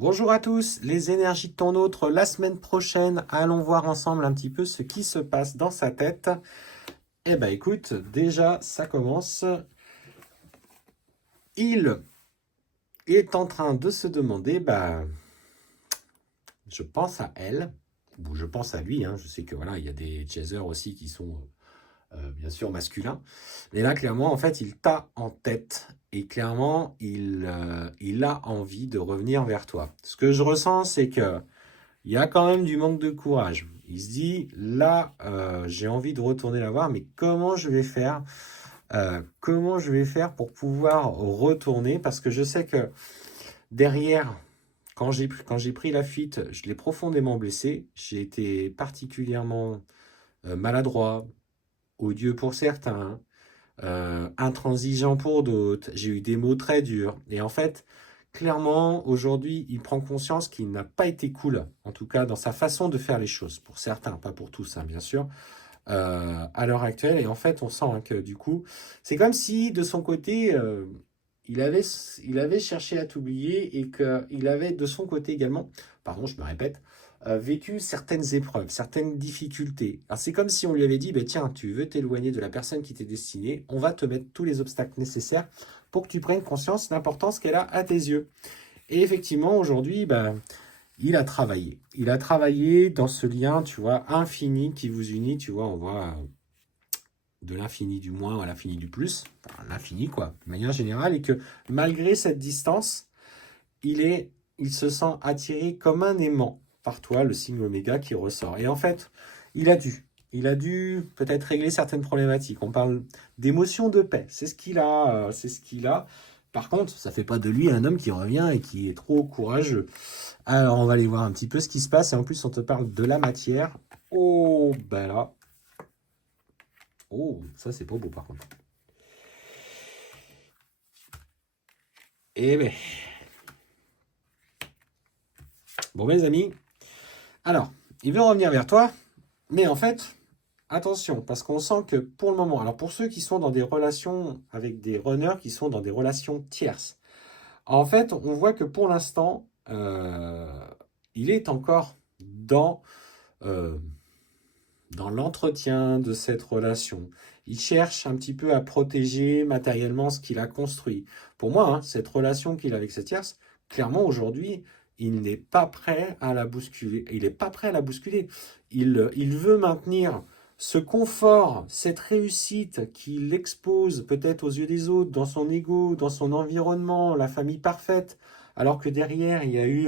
Bonjour à tous, les énergies de ton autre. La semaine prochaine, allons voir ensemble un petit peu ce qui se passe dans sa tête. Eh ben écoute, déjà ça commence. Il est en train de se demander, je pense à elle, ou je pense à lui, hein. Je sais que voilà, il y a des chasers aussi qui sont bien sûr masculins. Mais là, clairement, en fait, il t'a en tête et clairement, il a envie de revenir vers toi. Ce que je ressens, c'est que il y a quand même du manque de courage. Il se dit, là, j'ai envie de retourner la voir, mais comment je vais faire? Comment je vais faire pour pouvoir retourner? Parce que je sais que derrière, quand j'ai pris la fuite, je l'ai profondément blessé. J'ai été particulièrement maladroit, odieux pour certains, intransigeant pour d'autres. J'ai eu des mots très durs. Et en fait, clairement, aujourd'hui, il prend conscience qu'il n'a pas été cool, en tout cas dans sa façon de faire les choses, pour certains, pas pour tous, hein, bien sûr, à l'heure actuelle. Et en fait, on sent hein, que du coup, c'est comme si de son côté, il avait, il avait cherché à t'oublier et qu'il avait de son côté également, pardon, je me répète, vécu certaines épreuves, certaines difficultés. Alors c'est comme si on lui avait dit, tiens, tu veux t'éloigner de la personne qui t'est destinée, on va te mettre tous les obstacles nécessaires pour que tu prennes conscience de l'importance qu'elle a à tes yeux. Et effectivement, aujourd'hui, il a travaillé. Il a travaillé dans ce lien, tu vois, infini qui vous unit, tu vois, on voit de l'infini du moins à l'infini du plus, enfin, l'infini quoi, de manière générale, et que malgré cette distance, il se sent attiré comme un aimant par toi, le signe oméga qui ressort. Et en fait, il a dû peut-être régler certaines problématiques. On parle d'émotion de paix, c'est ce qu'il a, c'est ce qu'il a. Par contre, ça fait pas de lui un homme qui revient et qui est trop courageux. Alors, on va aller voir un petit peu ce qui se passe. Et en plus, on te parle de la matière. Oh, ben là. Oh, ça, c'est pas beau, par contre. Eh ben. Bon, mes amis. Alors, il veut revenir vers toi. Mais en fait, attention, parce qu'on sent que pour le moment, alors pour ceux qui sont dans des relations avec des runners qui sont dans des relations tierces, en fait, on voit que pour l'instant, il est encore euh, dans l'entretien de cette relation. Il cherche un petit peu à protéger matériellement ce qu'il a construit. Pour moi, hein, cette relation qu'il a avec cette tierce, clairement aujourd'hui, il n'est pas prêt à la bousculer. Il n'est pas prêt à la bousculer. Il veut maintenir ce confort, cette réussite qu'il expose peut-être aux yeux des autres, dans son ego, dans son environnement, la famille parfaite, alors que derrière, il y a eu